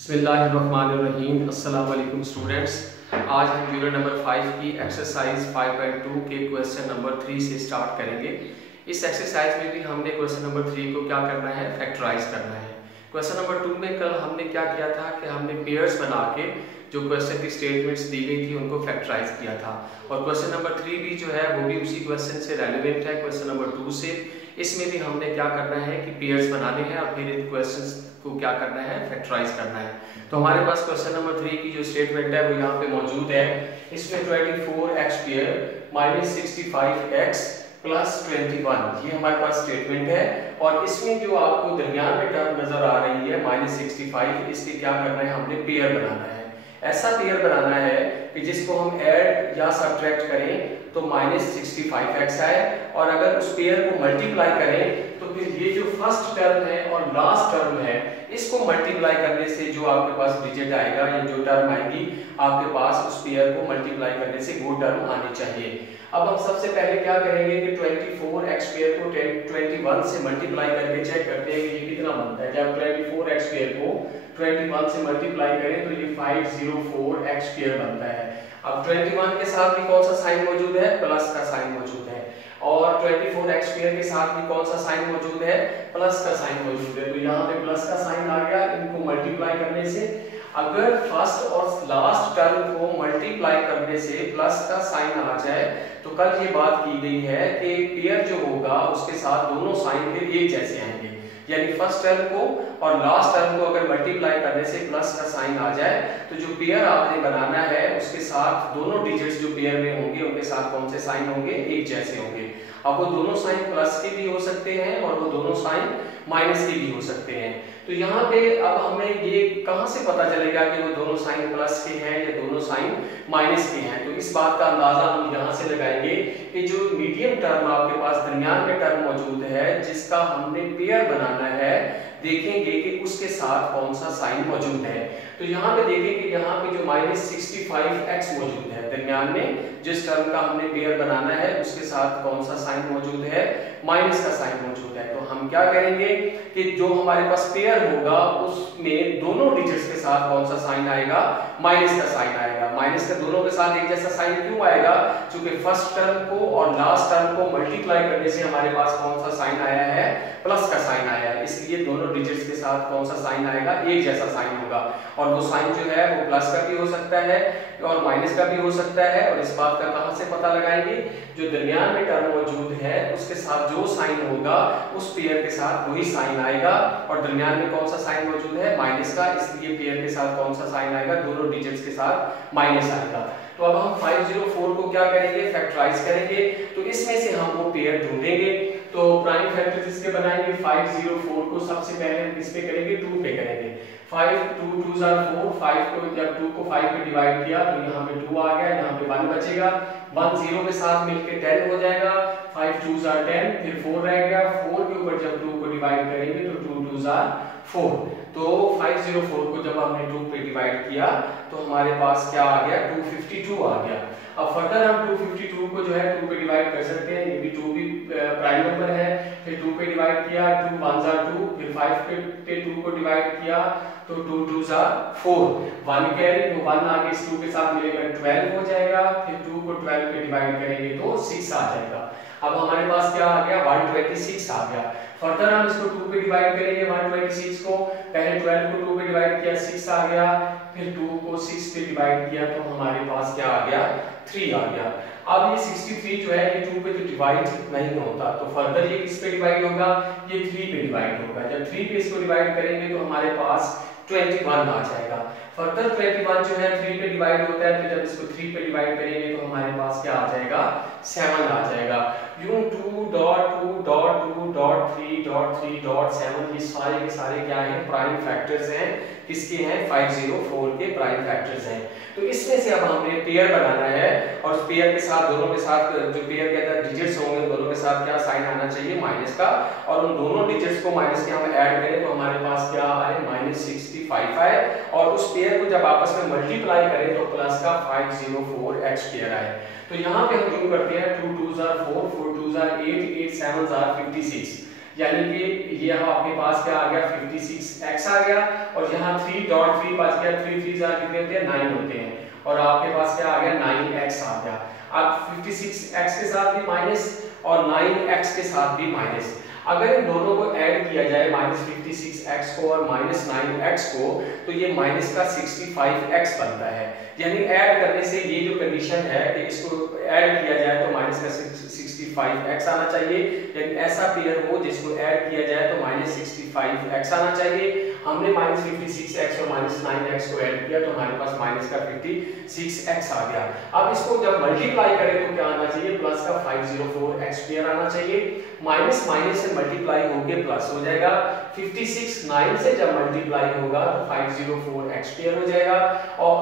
बिस्मिल्लाहिर्रहमानिर्रहीम। अस्सलाम वालेकुम स्टूडेंट्स। आज हम यूनिट नंबर 5 की एक्सरसाइज 5.2 के क्वेश्चन नंबर 3 से स्टार्ट करेंगे। इस एक्सरसाइज में भी हमने क्वेश्चन नंबर 3 को क्या करना है, फैक्टराइज करना है। क्वेश्चन नंबर 2 में कल हमने क्या किया था कि हमने पेयर्स बना के जो क्वेश्चन की स्टेटमेंट्स दी गई थी उनको फैक्टराइज किया था। और क्वेश्चन नंबर 3 भी जो है वो भी उसी क्वेश्चन से रेलिवेंट है, क्वेश्चन नंबर 2 से। इसमें भी हमने क्या करना है कि पेयर्स बनाने हैं और फिर इन क्वेश्चंस को क्या करना है, फैक्टराइज करना है। तो हमारे पास क्वेश्चन नंबर 3 की जो स्टेटमेंट है वो यहाँ पे मौजूद है। इसमें 24x square minus 65x plus 21 ये हमारे पास स्टेटमेंट है। और इसमें जो आपको दरमियान में टर्म नजर आ रही है माइनस 65, इसके क्या करना है, हमने पेयर बनाना है। ऐसा पेयर बनाना है कि जिसको हम ऐड या सब्ट्रैक्ट करें तो माइनस 65x आए, और अगर उस पेयर को मल्टीप्लाई करें तो फिर ये जो फर्स्ट टर्म है और लास्ट टर्म है इसको मल्टीप्लाई करने से जो आपके पास डिजिट आएगा या जो टर्म आएगी आपके पास उस पेयर को मल्टीप्लाई करने से वो टर्म आनी चाहिए। अब हम सबसे पहले क्या करेंगे कि 24x स्क्वायर को 21 से मल्टीप्लाई करके चेक करते हैं कि ये कितना बनता है। जब 24x स्क्वायर को 21 से मल्टीप्लाई करें तो ये 504x स्क्वायर बनता है। अब 21 के साथ भी कौन सा साइन मौजूद है, प्लस का साइन मौजूद है, और 24x स्क्वायर के साथ भी कौन सा साइन मौजूद है, प्लस का साइन मौजूद है। तो यहाँ पे प्लस का साइन आ गया इनको मल्टीप्लाई करने से। अगर फर्स्ट और लास्ट टर्म को मल्टीप्लाई करने से प्लस का साइन आ जाए तो कल ये बात की गई है कि पेयर जो होगा उसके साथ दोनों साइन फिर एक जैसे आएंगे। यानी फर्स्ट टर्म को और लास्ट टर्म को अगर मल्टीप्लाई करने से प्लस का साइन आ जाए तो जो पेयर आपने बनाना है उसके साथ दोनों डिजिट्स जो पेयर में होंगे उनके साथ कौन से साइन होंगे, एक जैसे होंगे। अब वो दोनों साइन प्लस के भी हो सकते हैं और वो दोनों साइन माइनस के भी हो सकते हैं। तो यहाँ पे अब हमें ये कहाँ से पता चलेगा कि वो दोनों साइन प्लस के हैं या दोनों साइन माइनस के हैं। तो इस बात का अंदाजा हम यहाँ से लगाएंगे कि जो मीडियम टर्म आपके पास दरमियान में टर्म मौजूद है जिसका हमने पेयर बनाना है, देखेंगे कि उसके साथ कौन सा साइन मौजूद है। तो यहाँ पे देखें कि यहाँ पे जो माइनस 65x मौजूद है दरमियान में, जिस टर्म का हमने पेयर बनाना है उसके साथ कौन सा साइन मौजूद है, माइनस का साइन मौजूद है। तो हम क्या करेंगे कि जो हमारे पास पेयर होगा उसमें दोनों डिजिट्स के साथ कौन सा साइन आएगा, माइनस का साइन आएगा। माइनस का दोनों के साथ एक जैसा साइन क्यों आएगा, क्योंकि फर्स्ट टर्म को और लास्ट टर्म को मल्टीप्लाई करने से हमारे पास कौन सा साइन आया है, प्लस का साइन आया है। इसलिए दोनों डिजिट्स के साथ कौन सा साइन आएगा, एक जैसा साइन होगा। और वो साइन जो है वो प्लस का भी हो सकता है और माइनस का भी हो सकता है। और इस बात का कहां से पता लगाएंगे, जो दरमियान में टर्म मौजूद है उसके साथ जो साइन होगा उस पेयर के साथ वही साइन आएगा। और दरमियान में कौन सा साइन मौजूद है, माइनस का, इसलिए पेयर के साथ कौन सा साइन आएगा, दोनों डिजिट्स के साथ माइनस आएगा। तो अब हम 504 को क्या करेंगे, फैक्टराइज करेंगे। तो इसमें से हम वो पेयर ढूंढेंगे। तो प्राइम फैक्टर्स इसके बनाएंगे। 504 को सबसे पहले हम किस पे करेंगे, 2 पे करेंगे। 5 2 2 4 5 को जब 2 को 5 पे डिवाइड किया तो यहाँ पे 2 आ गया, यहाँ पे 1 बचेगा। 1 0 के साथ मिलके 10 हो जाएगा। 5 2 10, फिर 4 रह गया। 4 के ऊपर जब 2 को डिवाइड करेंगे तो 2 2 4। तो 504 को जब हमने 2 पे डिवाइड किया तो हमारे पास क्या आ गया, 252 आ गया। अब फर्दर हम 252 को जो है 2 पे डिवाइड कर सकते हैं, ये भी 2 भी प्राइम नंबर है। फिर 2 पे डिवाइड किया, 2 1 2, फिर 5 पे 2 को डिवाइड किया तो 2 2 4। 1 कैरी तो 1 आगे इस 2 के साथ मिलेगा 12 हो जाएगा। फिर 2 को 12 पे डिवाइड करेंगे तो 6 आ जाएगा। अब हमारे पास क्या आ गया, 126 आ गया। फर्दर हम इसको 2 पे डिवाइड करेंगे 126 को। पहले 12 को 2 पे डिवाइड किया, 6 आ गया। फिर 2 को 6 पे डिवाइड किया तो हमारे पास क्या आ गया, 3 आ गया। अब ये 63 जो है ये 2 पे तो डिवाइड नहीं होता, तो फर्दर ये किस पे डिवाइड होगा, ये 3 पे डिवाइड होगा। जब 3 पे इसको डिवाइड करेंगे तो हमारे पास 21 आ जाएगा। फर्दर 21 जो है 3 पे डिवाइड होता है, तो जब इसको 3 पे डिवाइड करेंगे तो हमारे पास क्या आ जाएगा, 7 आ जाएगा। यूं 2.2.2.3.3.7 ये सारे के सारे क्या हैं, प्राइम फैक्टर्स हैं। किसके हैं, 504 के प्राइम फैक्टर्स हैं। तो इसमें से अब हमने पेयर बनाना है और उस पेयर के साथ दोनों के साथ जो पेयर के अंदर डिजिट्स होंगे दोनों के साथ क्या साइन आना चाहिए, माइनस का। और उन दोनों डिजिट्स को माइनस के हम ऐड करें तो हमारे पास क्या आए, माइनस 65 आए। और उस पेयर को जब आपस में मल्टीप्लाई करें तो प्लस का 504x स्क्वायर आए। तो यहाँ पे हम जो करते हैं 2 2 4 4 2 8 8 7 56। यानी कि ये आपके पास क्या आ गया 56x आ गया, और यहाँ 3.3 बच गया, 3 3 कितने होते हैं 9 होते हैं, और आपके पास क्या आ गया 9x आ गया। अब 56x के साथ भी माइनस और 9x के साथ भी माइनस, अगर इन दोनों को ऐड किया जाए -56x को और -9x को, तो ये माइनस का 65x बनता है। यानी ऐड करने से ये जो कंडीशन है कि इसको ऐड किया जाए तो माइनस का 65x आना चाहिए, यानी ऐसा पेयर हो जिसको ऐड किया जाए तो -65x आना चाहिए। हमने -56x और -9x को ऐड किया तो हमारे पास माइनस का 56x आ गया। अब इसको जब मल्टीप्लाई करें तो क्या आना चाहिए, प्लस का 504x स्क्वायर आना चाहिए। माइनस माइनस से मल्टीप्लाई होके प्लस हो जाएगा, 56 9 से जब मल्टीप्लाई होगा तो 504x स्क्वायर हो जाएगा, और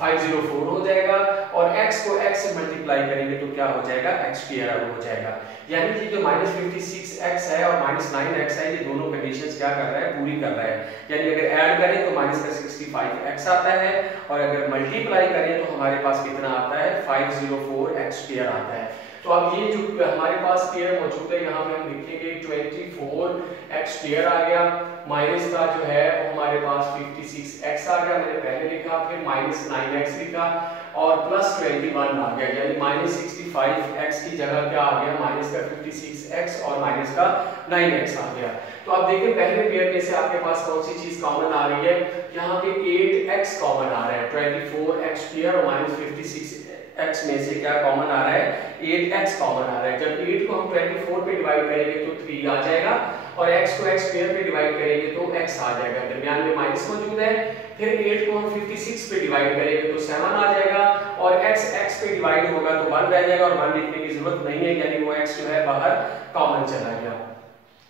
504 हो जाएगा, और x को x से मल्टीप्लाई करेंगे तो क्या हो जाएगा, x स्क्वायर हो जाएगा। यानी कि जो -56x है और -9x है, ये दोनों कंडीशंस क्या कर रहा है, पूरी कर रहा है। यानी अगर ऐड करें तो माइनस का 65x आता है, और अगर मल्टीप्लाई करें तो हमारे पास कितना आता है, 504x स्क्वायर आता है। तो अब ये जो हमारे पास पेयर मौजूद है, यहाँ पे हम लिखेंगे 24x स्क्वायर आ गया, माइनस का जो है वो हमारे पास 56x आ गया, मैंने पहले लिखा, फिर -9x लिखा, और प्लस 21 आ गया, यानी -65x की जगह क्या आ गया, माइनस का 56x और माइनस का 9x आ गया। तो अब देखिए पहले पेयर में से आपके पास कौन सी चीज कॉमन आ रही है, यहाँ पे 8x कॉमन आ रहा है, 24x स्क्वायर और -56x में से क्या कॉमन आ रहा है, 8x कॉमन आ रहा है। जब 8 को हम 24 पे डिवाइड करेंगे तो 3 आ जाएगा, और x को x स्क्वायर पे डिवाइड करेंगे तो x आ जाएगा, दरमियान में माइनस मौजूद है। फिर 8 को हम 56 पे डिवाइड करेंगे तो 7 आ जाएगा, और x पे डिवाइड होगा तो 1 रह जाएगा, और 1 लिखने की जरूरत नहीं है, यानी वो x जो है बाहर कॉमन चला गया।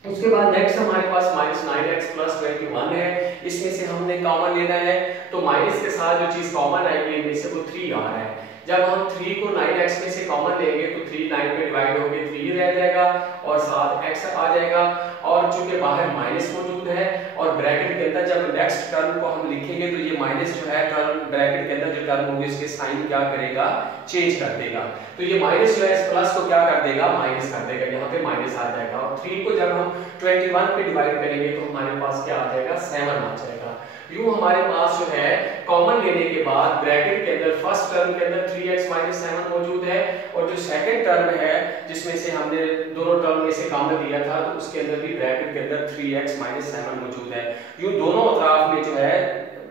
उसके बाद नेक्स्ट हमारे पास -9x प्लस 21 है, इसमें से हमने कॉमन लेना है, तो माइनस के साथ जो चीज कॉमन आएगी इनमें से वो 3 आ रहा है। जब हम 3 को 9x में से कॉमन लेंगे तो 3 9 पे डिवाइड होके 3 रह जाएगा, और साथ x आ जाएगा, और चूंकि बाहर माइनस मौजूद है, और ब्रैकेट के अंदर जब नेक्स्ट टर्म को हम लिखेंगे तो ये माइनस जो है टर्म ब्रैकेट के अंदर जो टर्म होगी इसके साइन क्या करेगा, चेंज कर देगा। तो ये माइनस जो है इस प्लस को क्या कर देगा, माइनस कर देगा, यहाँ पे माइनस आ जाएगा, और 3 को जब हम 21 पे डिवाइड करेंगे तो हमारे पास क्या आ जाएगा, 7 आ जाएगा। यूं हमारे पास जो है कॉमन लेने के बाद ब्रैकेट के अंदर फर्स्ट टर्म के अंदर 3x - 7 मौजूद है, और जो सेकंड टर्म है जिसमें से हमने दोनों टर्म में से कॉमन लिया था तो उसके अंदर भी ब्रैकेट के अंदर 3x - 7 मौजूद है। यूं दोनों अतराफ में जो है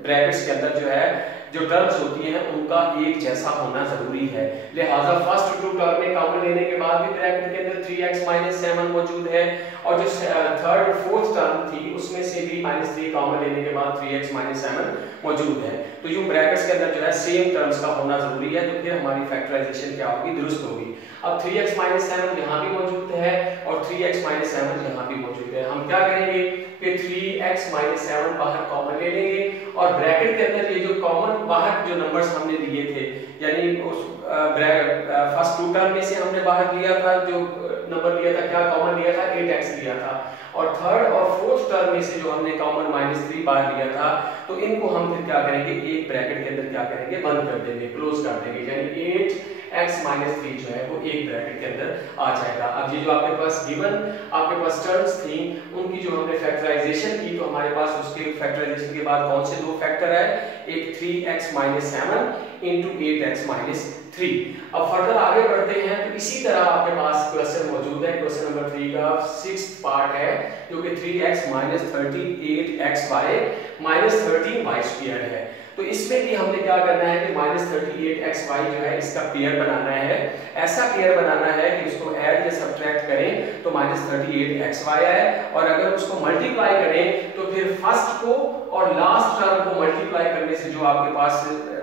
ब्रैकेट्स के अंदर जो है जो टर्म्स होती हैं उनका एक जैसा होना जरूरी है, लिहाजा फर्स्ट टू टर्म में कॉमन लेने के बाद भी ब्रैकेट के अंदर 3x - 7 मौजूद है, और जो थर्ड और फोर्थ टर्म थी उसमें से भी -3 कॉमन लेने के बाद 3x - 7 मौजूद है। तो यूं ब्रैकेट्स के अंदर जो है सेम टर्म्स का होना जरूरी है, तो फिर हमारी फैक्टराइजेशन क्या होगी, दुरुस्त होगी। अब 3x - 7 यहाँ भी मौजूद है और 3x - 7 यहाँ भी मौजूद है। हम क्या करेंगे कि 3x - 7 बाहर कॉमन ले लेंगे, और ब्रैकेट के अंदर ये जो कॉमन बाहर जो नंबर्स हमने लिए थे, यानी उस फर्स्ट टू टर्म में से हमने बाहर लिया था, जो नंबर लिया था क्या कॉमन लिया था, 8x लिया था, और थर्ड और फोर्थ टर्म में से जो हमने कॉमन -3 बाहर लिया था, तो इनको हम फिर क्या करेंगे, एक ब्रैकेट के अंदर क्या करेंगे, बंद कर देंगे, क्लोज कर देंगे, यानी 8x - 3 जो है वो एक ब्रैकेट के अंदर आ जाएगा। अब ये जो आपके पास गिवन आपके पास टर्म्स थी उनकी जो हमने फैक्टराइजेशन की, तो हमारे पास उसके फैक्टराइजेशन के बाद कौन से दो फैक्टर है, एक 3x - 7 into 8x - 3। अब फर्दर आगे बढ़ते हैं, तो इसी तरह आपके पास क्वेश्चन मौजूद है, क्वेश्चन नंबर 3 का 6th पार्ट है, जो कि 3x - 38xy - 13y स्क्वायर है। तो इसमें भी हमने क्या करना है कि -38xy जो है इसका पेयर बनाना है, ऐसा पेयर बनाना है कि इसको ऐड या सब्ट्रैक्ट करें तो -38xy है, और अगर उसको मल्टीप्लाई करें तो फिर फर्स्ट को और लास्ट टर्म को मल्टीप्लाई करने से जो आपके पास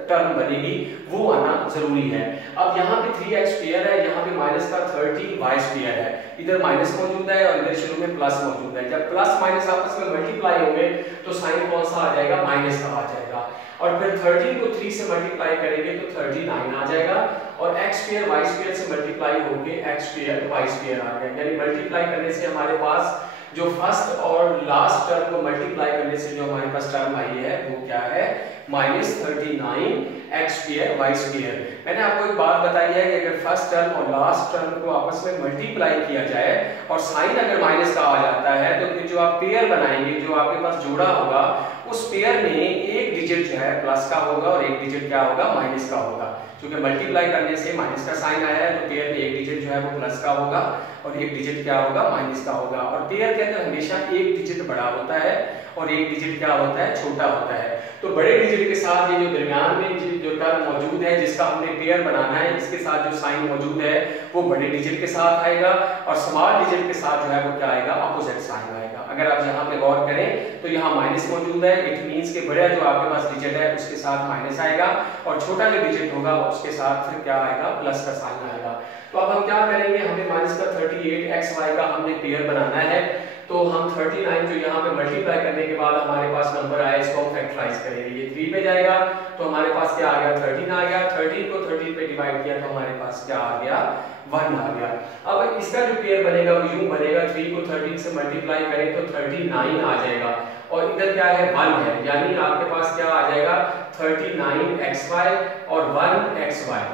टर्म बनेगी वो आना जरूरी है। अब यहाँ पे 3x स्क्वायर है, यहाँ पे माइनस का 30y स्क्वायर है, इधर माइनस मौजूद है और इधर शुरू में प्लस मौजूद है। जब प्लस माइनस आपस में मल्टीप्लाई होंगे तो साइन कौन सा आ जाएगा, माइनस का आ जाएगा, और फिर 13 को 3 से मल्टीप्लाई करेंगे तो 39 आ जाएगा, और x स्क्वायर y स्क्वायर से मल्टीप्लाई होके x स्क्वायर y स्क्वायर आ गया। यानी मल्टीप्लाई करने से हमारे पास जो फर्स्ट और लास्ट टर्म को मल्टीप्लाई करने से जो हमारे पास टर्म आई है वो क्या है, -39x²y²। मैंने आपको एक बात बताई है कि अगर फर्स्ट टर्म और लास्ट टर्म को आपस में मल्टीप्लाई किया जाए और साइन अगर माइनस का आ जाता है तो फिर जो आप पेयर बनाएंगे, जो आपके पास जोड़ा होगा, उस पेयर में एक डिजिट जो है प्लस का होगा और एक डिजिट क्या होगा, माइनस का होगा। क्योंकि मल्टीप्लाई करने से माइनस का साइन आया है तो पेयर में एक डिजिट जो है वो प्लस का होगा और एक डिजिट क्या होगा, माइनस का होगा। और पेयर के अंदर हमेशा एक डिजिट बड़ा होता है और एक डिजिट क्या होता है, छोटा होता है। तो बड़े डिजिट के साथ ये जो दरमियान में जो टर्म मौजूद है जिसका हमने पेयर बनाना है, इसके साथ जो साइन मौजूद है वो बड़े डिजिट के साथ आएगा और स्मॉल डिजिट के साथ जो है वो क्या आएगा, अपोजिट साइन आएगा। अगर आप यहाँ पे गौर करें तो यहाँ माइनस मौजूद है, इट मींस के बड़ा जो आपके पास डिजिट है उसके साथ माइनस आएगा और छोटा जो डिजिट होगा उसके साथ फिर क्या आएगा, प्लस का साइन आएगा। तो अब हम क्या करेंगे, हमें माइनस का 38xy का हमने पेयर बनाना है। तो हम 39 जो यहाँ पे मल्टीप्लाई करने के बाद हमारे पास नंबर आया, इसको हम फैक्टराइज करेंगे, ये 3 पे जाएगा तो हमारे पास क्या आ गया, 13 आ गया। 13 को 13 पे डिवाइड किया तो हमारे पास क्या आ गया, 1 आ गया। अब इसका जो पेयर बनेगा वो यूं बनेगा, 3 को 13 से मल्टीप्लाई करें तो 39 आ जाएगा और इधर क्या है, 1 है, यानी आपके पास क्या आ जाएगा, 39xy और 1xy।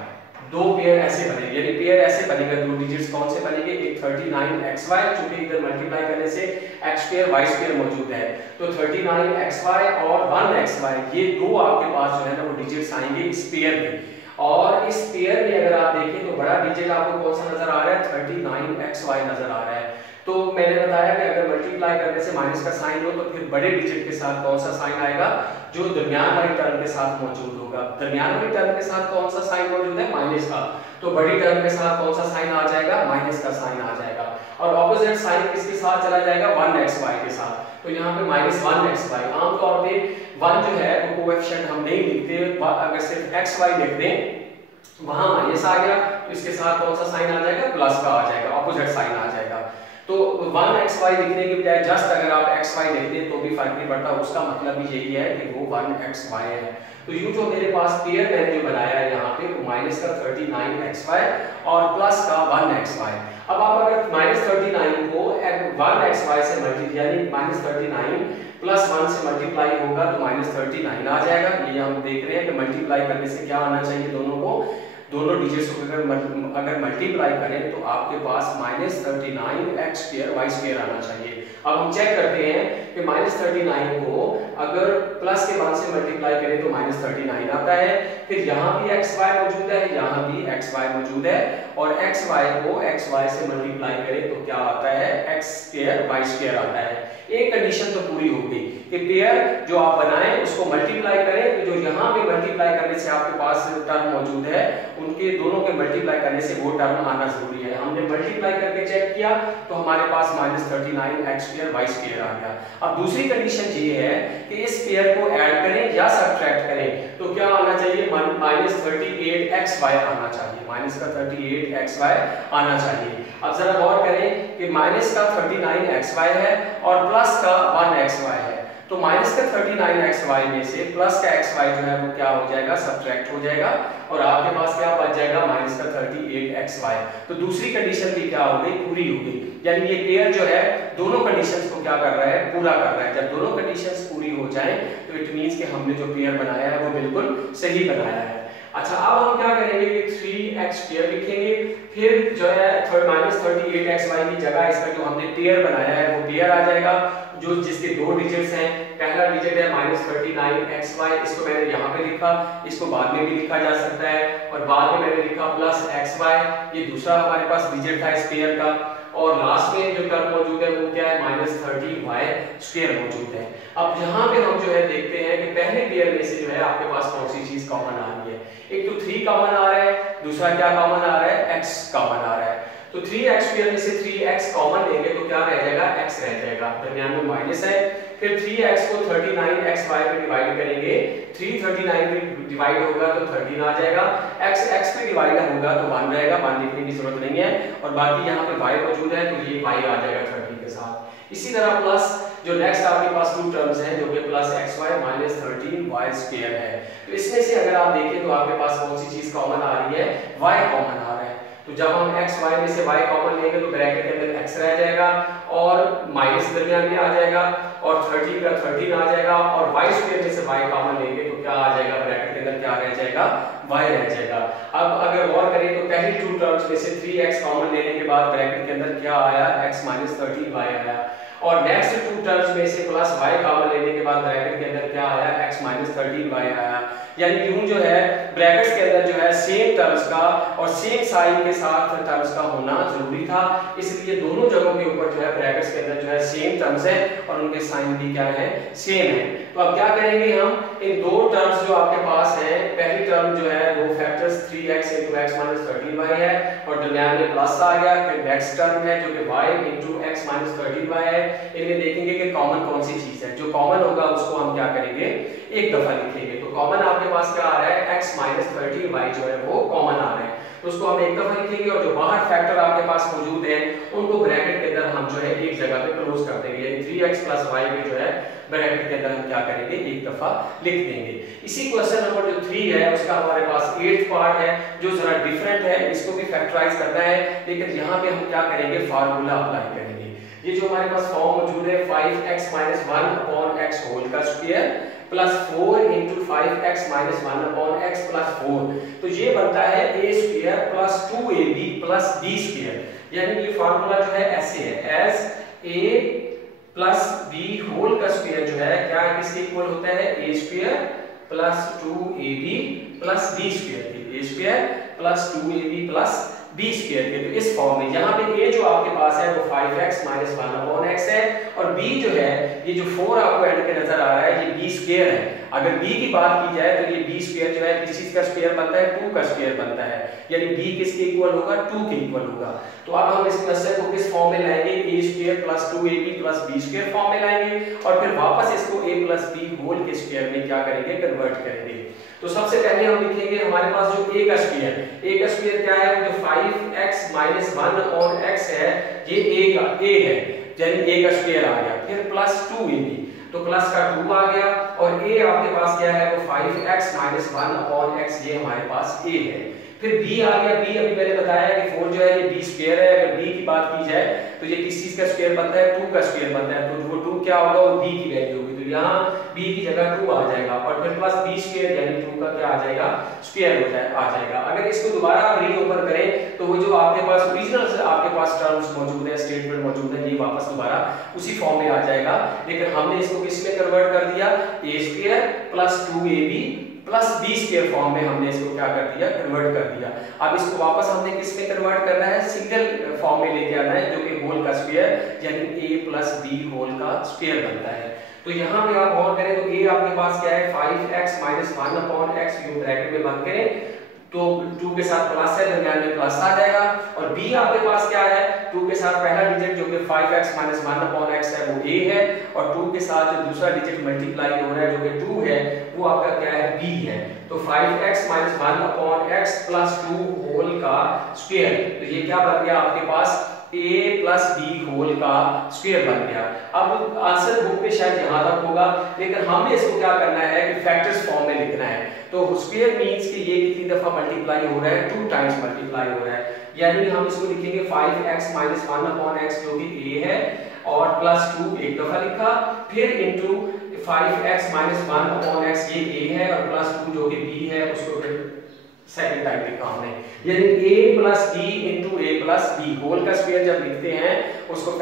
दो पेयर ऐसे बनेंगे, यानी पेयर ऐसे बनेगा, दो डिजिट्स कौन से बनेंगे, एक 39xy, चूंकि इधर मल्टीप्लाई करने से x² y² मौजूद है तो 39xy और 1xy ये दो आपके पास जो है ना वो डिजिट्स आएंगे इस पेयर में। और इस पेयर में अगर आप देखें तो बड़ा डिजिट आपको कौन सा नजर आ रहा है, 39xy नजर आ रहा है। तो मैंने बताया कि अगर मल्टीप्लाई करने से माइनस का साइन हो तो फिर बड़े डिजिट के साथ कौन सा साइन आएगा, जो दरमियान वाली टर्म के साथ मौजूद होगा। दरमियान वाली टर्म के साथ कौन सा साइन मौजूद है, माइनस का, तो बड़ी टर्म के साथ कौन सा साइन आ जाएगा, माइनस का साइन आ जाएगा। और ऑपोजिट साइन किसके साथ चला जाएगा, 1xy के साथ। तो यहाँ पे -1xy, आमतौर पे 1 जो है वो कोएफिशिएंट हम नहीं लिखते, अगर सिर्फ xy लिख दें वहां माइनस आ गया तो इसके साथ कौन सा साइन आ जाएगा, प्लस का आ जाएगा, ऑपोजिट साइन आ जाएगा। तो 1xy लिखने के बजाय जस्ट अगर आप xy लिख दें तो भी फर्क नहीं पड़ता, उसका मतलब भी यही है कि वो 1xy है। तो यूं जो मेरे पास पेयर मैंने जो बनाया है यहाँ पे वो माइनस का 39xy और प्लस का 1xy। अब आप अगर -39 को 1xy से मल्टीप्लाई, यानी -39 प्लस 1 से मल्टीप्लाई होगा तो -39 आ जाएगा। ये हम देख रहे हैं कि मल्टीप्लाई करने से क्या आना चाहिए, दोनों को, दोनों डिजिट्स को अगर मल्टीप्लाई करें तो आपके पास -39x² y² आना चाहिए। अब हम चेक करते हैं कि -39 को अगर प्लस के 1 से मल्टीप्लाई करें तो -39 आता है। फिर यहाँ भी xy मौजूद है, यहाँ भी xy मौजूद है और xy को xy से मल्टीप्लाई करें तो क्या आता है, x² y² आता है। एक कंडीशन तो पूरी हो गई कि पेयर जो आप बनाएं उसको मल्टीप्लाई करें, तो जो यहाँ पे मल्टीप्लाई करने से आपके पास टर्म मौजूद है उनके दोनों के मल्टीप्लाई करने से वो टर्म आना जरूरी है। हमने मल्टीप्लाई करके चेक किया तो हमारे पास -39x² y² आ गया। अब दूसरी कंडीशन ये है कि इस पेयर को ऐड करें या सब्ट्रैक्ट करें तो क्या आना चाहिए, -38xy आना चाहिए, -38xy आना चाहिए। अब जरा गौर करें कि माइनस का 39xy है और प्लस का 1xy है, तो माइनस का 39xy में से प्लस का xy जो है वो क्या हो जाएगा, सब्ट्रैक्ट हो जाएगा और आपके पास क्या बच जाएगा, माइनस का 38xy। तो दूसरी कंडीशन भी क्या हो गई, पूरी हो गई। यानी ये पेयर जो है दोनों कंडीशंस को क्या कर रहा है, पूरा कर रहा है। जब दोनों कंडीशंस पूरी हो जाएं तो इट मींस कि हमने जो पेयर बनाया है वो बिल्कुल सही बनाया है। अच्छा, अब हम क्या करेंगे कि 3x पेयर लिखेंगे, फिर जो है -38xy की जगह इसका जो हमने पेयर बनाया है वो पेयर आ जाएगा, जो जिसके दो डिजिट्स हैं। पहला डिजिट है -39xy, इसको मैंने यहाँ पे लिखा, इसको बाद में भी लिखा जा सकता है और बाद में मैंने लिखा +xy, ये दूसरा हमारे पास डिजिट था इस पेयर का। और लास्ट में जो टर्म मौजूद है वो क्या है, -30y² मौजूद है। अब यहाँ पे हम जो है देखते हैं कि पहले पेयर में से जो है आपके पास कौन सी चीज कॉमन आ रही है। एक तो 3 कॉमन आ रहा है, दूसरा क्या कॉमन आ रहा है, x कॉमन आ रहा है। तो 3x पेयर में से 3x कॉमन लेंगे तो क्या रह जाएगा, x रह जाएगा, दरमियान में माइनस है। फिर 3x को 39xy पे डिवाइड करेंगे, 3 39 पे डिवाइड होगा तो 13 आ जाएगा, x पे डिवाइड होगा तो 1 रहेगा, 1 लिखने की जरूरत नहीं है और बाकी यहाँ पे y मौजूद है तो ये y आ जाएगा 30 के साथ। इसी तरह प्लस जो नेक्स्ट आपके पास 2 टर्म्स हैं जो कि +xy -13y² है। तो इसमें से अगर आप देखें तो आपके पास कौन सी चीज कॉमन आ रही है, y कॉमन आ रहा है। तो जब हम x y में से y कॉमन लेंगे तो ब्रैकेट के अंदर x रह जाएगा और माइनस दरमियान में आ जाएगा और 30 का 13 आ जाएगा और y स्क्वायर में से y कॉमन लेंगे तो क्या आ जाएगा, ब्रैकेट के अंदर क्या रह जाएगा, y रह जाएगा। अब अगर गौर करें तो पहली टू टर्म्स में से 3x कॉमन लेने के बाद ब्रैकेट के अंदर क्या आया, x माइनस 13y आया और नेक्स्ट टू टर्म्स में से प्लस y कॉमन लेने के बाद ब्रैकेट के अंदर क्या आया, x माइनस 13y आया। यानी यूं जो है ब्रैकेट्स के अंदर जो है सेम टर्म्स का और सेम साइन के साथ टर्म्स का होना जरूरी था, इसलिए दोनों जगहों के ऊपर जो है ब्रैकेट्स के अंदर जो है सेम टर्म्स है और उनके साइन भी क्या है, सेम है। तो अब क्या करेंगे हम, इन दो टर्म्स जो आपके पास है, पहली टर्म जो है वो factors 3x into x minus 13y है और दरमियान में प्लस आ गया, फिर नेक्स्ट टर्म है जो कि y into x minus 13y है। इनमें देखेंगे कि कॉमन कौन सी चीज है, जो कॉमन होगा उसको हम क्या करेंगे, एक दफा लिखेंगे। तो कॉमन आपके पास क्या आ रहा है, x minus 13y जो है वो कॉमन आ रहा है, तो उसको हम एक दफा लिखेंगे और जो बाहर फैक्टर आपके पास मौजूद है उनको ब्रैकेट के अंदर हम जो है एक जगह पे क्लोज कर देंगे, यानी 3x plus y में जो है ब्रैकेट के अंदर हम क्या करेंगे, एक दफा लिख देंगे। इसी क्वेश्चन नंबर जो 3 है उसका हमारे पास 8th पार्ट है जो जरा डिफरेंट है, इसको भी फैक्टराइज करना है, लेकिन यहाँ पे हम क्या करेंगे, फार्मूला अप्लाई करेंगे। ये जो हमारे पास फॉर्म मौजूद है 5x minus 1 upon x whole का square plus 4 into 5x minus 1 upon x plus 4, तो ये बनता है a square plus 2ab plus b square. यानी ये फार्मूला जो है ऐसे है, as a plus b whole का स्क्वायर जो है क्या किसके इक्वल होता है, a square plus 2ab plus b square, a square plus 2ab plus b square के। तो इस फॉर्म में यहाँ पे a जो आपके पास है वो 5x minus 1 upon x है और b जो है ये जो 4 आपको एंड के नजर आ रहा है ये b स्क्वायर है। अगर b की बात की जाए तो ये b स्क्वायर जो है किस चीज का स्क्वायर बनता है, 2 का स्क्वायर बनता है, यानी b किसके इक्वल होगा, 2 के इक्वल होगा। तो अब हम इस क्वेश्चन को किस फॉर्म में लाएंगे, a square plus 2ab plus b square form में लाएंगे और फिर वापस इसको a प्लस b होल के स्क्वायर में क्या करेंगे, कन्वर्ट करेंगे। तो सबसे पहले हम लिखेंगे हमारे पास जो a का स्क्वायर क्या है, जो 5x minus 1 और x है ये a है, यानी a का स्क्वायर आ गया, फिर प्लस 2ab तो प्लस का 2 आ गया और a आपके पास क्या है वो 5x minus 1 upon x, ये हमारे पास a है। फिर b आ गया, b अभी मैंने बताया कि 4 जो है ये b स्क्वायर है, अगर b की बात की जाए तो ये किस चीज का स्क्वायर बनता है, 2 का स्क्वायर बनता है, तो वो 2 क्या होगा, वो b की वैल्यू होगी, तो यहाँ b की जगह 2 आ जाएगा और फिर प्लस b स्क्वायर यानी 2 का क्या आ जाएगा, स्क्वायर आ जाएगा। अगर इसको दोबारा आप रीओपन करें तो वो जो आपके पास ओरिजिनल आपके पास टर्म्स मौजूद है, स्टेटमेंट मौजूद है, ये वापस दोबारा उसी फॉर्म में आ जाएगा, लेकिन हमने इसको किस में कन्वर्ट कर दिया, a square plus 2ab plus b square form में हमने इसको क्या कर दिया, कन्वर्ट कर दिया। अब इसको वापस हमने किस में कन्वर्ट करना है, सिंगल फॉर्म में लेके आना है जो कि होल का स्क्वायर यानी a प्लस b होल का स्क्वायर बनता है। तो यहाँ पे आप गौर करें तो a आपके पास क्या है 5x minus 1 upon x, you bracket में बंद करें तो 2 के साथ प्लस है, दरमियान में प्लस आ जाएगा और b आपके पास क्या है, 2 के साथ पहला डिजिट जो कि 5x minus 1 upon x है वो a है और 2 के साथ जो दूसरा डिजिट मल्टीप्लाई हो रहा है जो कि 2 है वो आपका क्या है, b है। तो 5x minus 1 upon x plus 2 whole का स्क्वायर, तो ये क्या बन गया आपके पास, a plus b होल का स्क्वायर बन गया। अब आंसर बुक पे शायद यहाँ तक होगा, लेकिन हमने इसको क्या करना है कि फैक्टर्स फॉर्म में लिखना है। तो स्क्वायर मींस कि ये कितनी दफा मल्टीप्लाई हो रहा है, 2 टाइम्स मल्टीप्लाई हो रहा है, यानी हम इसको लिखेंगे 5x minus 1 upon x जो कि a है और प्लस 2 एक दफा लिखा, फिर into 5x minus 1 upon x ये a है और प्लस 2 जो कि b है उसको फिर सेकंड टाइम लिखा हमने, यानी a plus b into a plus b whole का स्क्वायर जब लिखते हैं उसको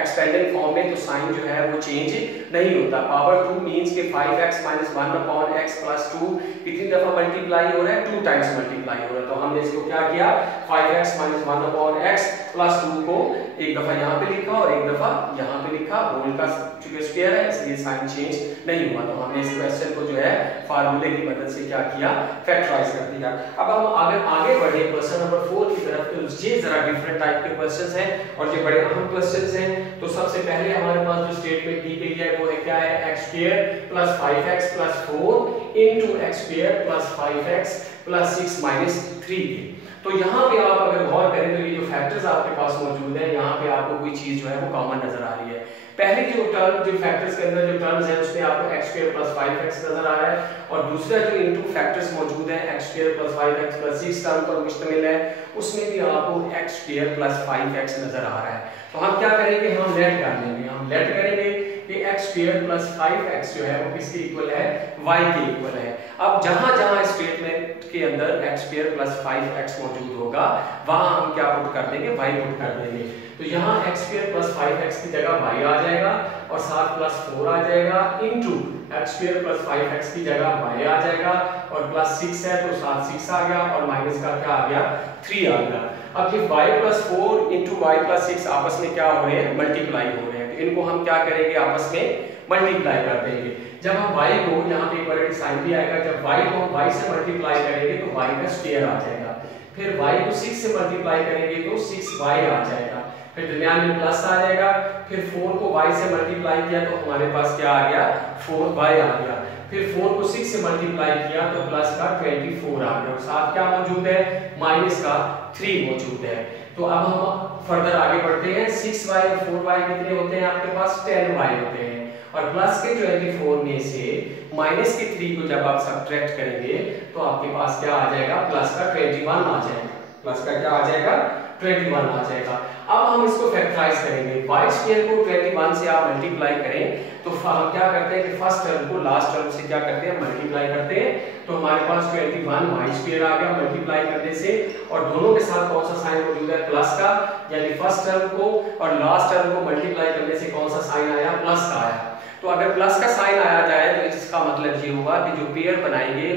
एक्सपेंडेड फॉर्म में तो साइन जो है वो चेंज नहीं होता। पावर 2 मींस के 5x minus 1 upon x plus 2 कितनी दफा मल्टीप्लाई हो रहा है, 2 टाइम्स मल्टीप्लाई हो रहा है। तो हमने इसको क्या किया, 5x minus 1 upon x plus 2 को एक दफा यहाँ पे लिखा और एक दफा यहाँ पे लिखा, होल का चूंकि स्क्वायर है इसलिए साइन चेंज नहीं हुआ। तो हमने इस क्वेश्चन को जो है फार्मूले की मदद से क्या किया, फैक्टराइज कर दिया। अब हम आगे बढ़े क्वेश्चन नंबर 4 की तरफ। तो ये जरा डिफरेंट टाइप के क्वेश्चंस हैं और ये बड़े अहम क्वेश्चंस हैं। तो सबसे पहले हमारे पास जो स्टेटमेंट दी गई है वो है क्या है, x square plus 5x plus 4 into x square plus 5x plus 6 minus 3। तो यहाँ पे आप अगर गौर करें तो ये जो फैक्टर्स आपके पास मौजूद है यहाँ पे आपको कोई चीज जो है वो कॉमन नजर आ रही है। पहले जो टर्म जो फैक्टर्स के अंदर जो टर्म्स है उसमें आपको x स्क्वायर प्लस 5x नजर आ रहा है और दूसरा जो इनटू फैक्टर्स मौजूद है x square plus 5x plus 6 term पर मुश्तमिल है उसमें भी आपको x स्क्वायर प्लस 5x नजर आ रहा है। तो हम क्या करेंगे, हम लेट कर लेंगे, हम लेट करेंगे कि x स्क्वायर प्लस 5x जो है वो किसके इक्वल है, y के इक्वल है। अब जहां जहां स्टेटमेंट के अंदर x स्क्वायर प्लस 5x मौजूद होगा वहां हम क्या पुट कर देंगे, y पुट कर देंगे। तो यहाँ x स्क्वायर प्लस 5x की जगह y आ जाएगा और साथ प्लस 4 आ जाएगा into x square plus 5x की जगह y आ जाएगा और प्लस 6 है तो साथ 6 आ गया और माइनस का क्या आ गया, 3 आ गया। अब ये y plus 4 into y plus 6 आपस में क्या हो रहे हैं, मल्टीप्लाई हो रहे हैं। तो इनको हम क्या करेंगे, आपस में मल्टीप्लाई कर देंगे। जब हम y को यहाँ पे इक्वलिटी साइन भी आएगा, जब y को हम y से मल्टीप्लाई करेंगे तो y का स्क्वायर आ जाएगा, फिर y को 6 से मल्टीप्लाई करेंगे तो 6y आ जाएगा, फिर दरमियान में प्लस आ जाएगा, फिर 4 को y से मल्टीप्लाई किया तो हमारे पास क्या आ गया, 4y आ गया, फिर 4 को 6 से मल्टीप्लाई किया तो प्लस का 24 आ गया और साथ क्या मौजूद है, माइनस का 3 मौजूद है। तो अब हम फर्दर आगे बढ़ते हैं। 6y और 4y कितने होते हैं आपके पास, 10y होते हैं और प्लस के 24 में से माइनस के 3 को जब आप सब्ट्रैक्ट करेंगे तो आपके पास क्या आ जाएगा, प्लस का 21 आ जाएगा, प्लस का क्या आ जाएगा, 21 आ जाएगा। अब हम इसको फैक्टराइज करेंगे, y स्क्वायर को 21 से आप मल्टीप्लाई करें तो हम क्या करते हैं कि फर्स्ट टर्म को लास्ट टर्म से क्या करते हैं, मल्टीप्लाई करते हैं। तो हमारे पास 21 y स्क्वायर आ गया मल्टीप्लाई करने से और दोनों के साथ कौन सा साइन मौजूद है, प्लस का, यानी फर्स्ट टर्म को और लास्ट टर्म को मल्टीप्लाई करने से कौन सा साइन आया, प्लस का आया। तो अगर प्लस का साइन आया जाए तो इसका मतलब ये होगा कि जो पेयर बनाएंगे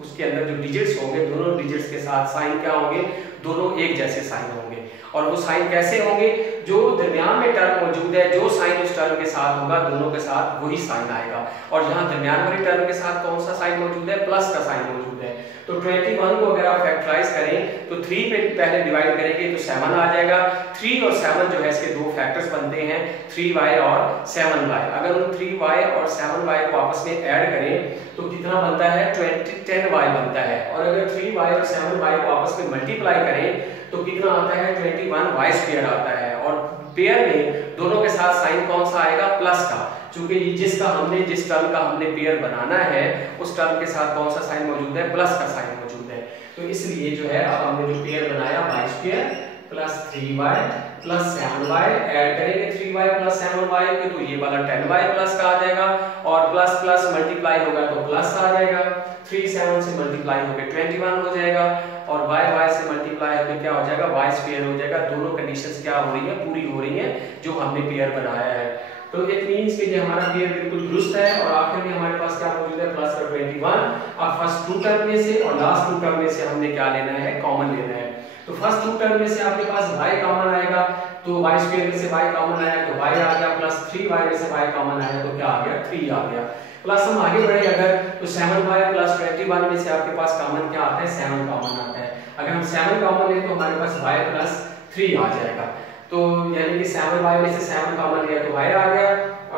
उसके अंदर जो डिजिट्स होंगे दोनों डिजिट्स के साथ साइन क्या होंगे, दोनों एक जैसे साइन होंगे। और वो साइन कैसे होंगे, जो दरमियान में टर्म मौजूद है जो साइन उस टर्म के साथ होगा दोनों के साथ वही साइन आएगा। और यहाँ दरमियान वाली टर्म के साथ कौन सा साइन मौजूद है, प्लस का साइन मौजूद है। तो 21 को अगर आप फैक्टराइज करें तो 3 पे पहले डिवाइड करेंगे तो 7 आ जाएगा। 3 और 7 जो है इसके दो फैक्टर्स बनते हैं, 3y और 7y। अगर उन 3y और 7y को आपस में ऐड करें तो कितना बनता है, 10y बनता है। और अगर 3y और 7y को आपस में मल्टीप्लाई करें तो कितना आता है, 21y स्क्वायर आता है। और पेयर में दोनों के साथ साइन कौन सा आएगा, प्लस का, क्योंकि जिस टर्म का हमने पेयर बनाना है उस टर्म के साथ कौन सा साइन मौजूद है, प्लस का साइन मौजूद है। तो इसलिए जो है अब हमने जो पेयर बनाया y square plus 3y plus 7y add करेंगे 3y प्लस 7y के तो ये वाला 10y प्लस का आ जाएगा और प्लस प्लस मल्टीप्लाई होगा तो प्लस आ जाएगा। 3 7 से मल्टीप्लाई होकर 21 हो जाएगा और y से मल्टीप्लाई होकर क्या हो जाएगा, y स्क्वायर हो जाएगा। दोनों कंडीशंस क्या हो रही है, पूरी हो रही है जो हमने पेयर बनाया है। तो इट मींस कि ये हमारा पेयर बिल्कुल दुरुस्त है और आखिर में हमारे पास क्या मौजूद है, प्लस का 21। अब फर्स्ट टू टर्म में से और लास्ट टू टर्म में से हमने क्या लेना है, कॉमन लेना है। तो फर्स्ट टू टर्म में से आपके पास y कॉमन आएगा तो y स्क्वायर में से y कॉमन आया तो y आ गया, प्लस 3y में से y कॉमन आया तो क्या आ गया, 3 आ गया। प्लस हम आगे बढ़े अगर तो 7y प्लस 21 में से आपके पास कॉमन क्या आता है, 7 कॉमन आता है। अगर हम 7 कॉमन लें तो हमारे पास y प्लस 3 आ जाएगा। तो यानी कि 7y में से 7 कॉमन लिया तो y आ गया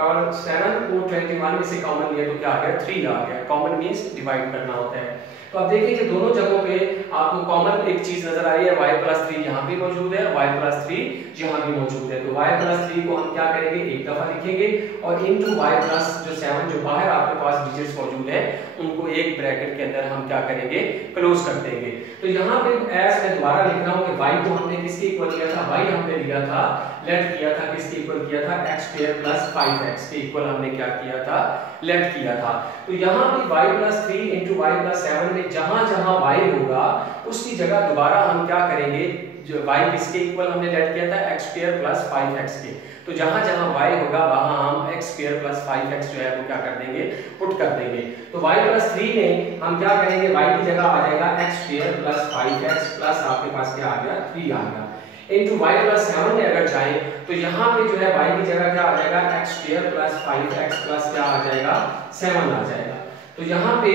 और 7 को 21 में से कॉमन लिया तो क्या आ गया, 3 आ गया। कॉमन मींस डिवाइड करना होता है। तो आप देखिए कि दोनों जगहों पे आपको कॉमन एक चीज नजर आ रही है, y प्लस 3 यहाँ भी मौजूद है, y प्लस 3 यहाँ भी मौजूद है। तो y प्लस 3 को हम क्या करेंगे, एक दफा लिखेंगे और इनटू y प्लस जो 7 जो बाहर आपके पास डिजिट्स मौजूद है उनको एक ब्रैकेट के अंदर हम क्या करेंगे, क्लोज कर देंगे। तो यहाँ पे एज मैं दोबारा लिख रहा हूँ कि y को हमने किसके इक्वल किया था, y हमने लिया था, लेट किया था, किसके इक्वल किया था, x स्क्वायर प्लस 5x के इक्वल हमने क्या किया था, लेट किया था। तो यहाँ पे y plus 3 into y plus 7 में जहां जहां y होगा उसकी जगह दोबारा हम क्या करेंगे, जो y किसके इक्वल हमने लेट किया था, x स्क्वायर प्लस 5x के। तो जहां जहां y होगा वहां हम x स्क्वायर प्लस 5x जो है वो क्या कर देंगे, पुट कर देंगे। तो y प्लस 3 में हम क्या करेंगे, y की जगह आ जाएगा x square plus 5x plus आपके पास क्या आ गया, 3 आ गया। इनटू y प्लस 7 में अगर जाएं तो यहाँ पे जो है y की जगह क्या आ जाएगा, x square plus 5x plus क्या आ जाएगा, 7 आ जाएगा। तो यहाँ पे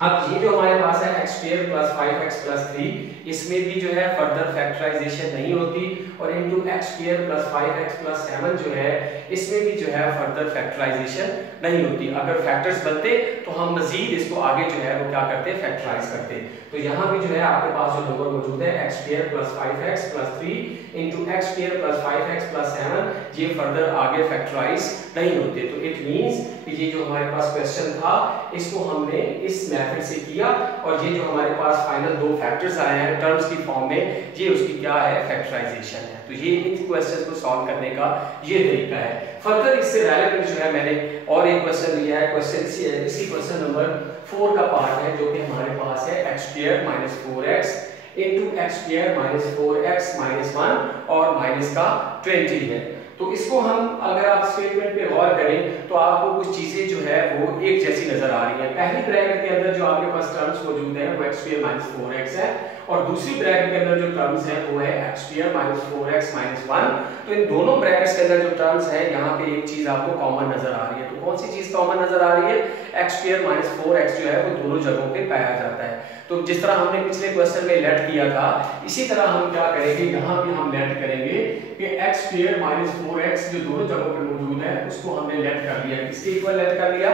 अब ये जो हमारे पास है x square plus 5x plus 3 इसमें भी जो है फर्दर फैक्टराइजेशन नहीं होती, और into x square plus 5x plus 7 जो है इसमें भी जो है फर्दर फैक्टराइजेशन नहीं होती। अगर फैक्टर्स बनते तो हम मजीद इसको आगे जो है वो क्या करते, फैक्टराइज करते। तो यहाँ भी जो है आपके पास जो नंबर मौजूद है x square plus 5x plus 3 into x square plus 5x plus 7, ये फर्दर आगे फैक्टराइज नहीं होते। तो इट मींस कि ये जो हमारे पास क्वेश्चन था इसको हमने इस मेथड से किया, और ये जो हमारे पास फाइनल दो फैक्टर्स आए हैं टर्म्स की फॉर्म में, ये उसकी क्या है, फैक्टराइजेशन है। तो ये इन क्वेश्चंस को सॉल्व करने का ये तरीका है। फर्दर इससे रिलेवेंट जो है मैंने और एक क्वेश्चन लिया है, क्वेश्चन इसी क्वेश्चन नंबर 4 का पार्ट है, जो कि हमारे पास है x square minus 4x into x square minus 4x minus 1 और माइनस का 20 है। तो इसको हम अगर आप स्टेटमेंट पे गौर करें तो आपको कुछ चीजें जो है वो एक जैसी नजर आ रही है। पहली ब्रैकेट के अंदर जो आपके पास टर्म्स मौजूद है वो एक्स स्क्वायर माइनस 4x है, और दूसरी ब्रैकेट के अंदर जो टर्म्स है वो है x square minus 4x minus 1। तो इन दोनों ब्रैकेट्स के अंदर जो टर्म्स है यहाँ पे एक चीज आपको कॉमन नजर आ रही है। तो कौन सी चीज कॉमन नजर आ रही है, एक्स स्क्वायर माइनस 4x जो है वो दोनों जगहों पे पाया जाता है। तो जिस तरह हमने पिछले क्वेश्चन में लेट किया था, इसी तरह हम क्या करेंगे, यहाँ भी हम लेट करेंगे कि एक्स स्क्वायर माइनस 4x जो दोनों जगहों पे मौजूद है उसको हमने लेट कर लिया, किसके इक्वल लेट कर लिया,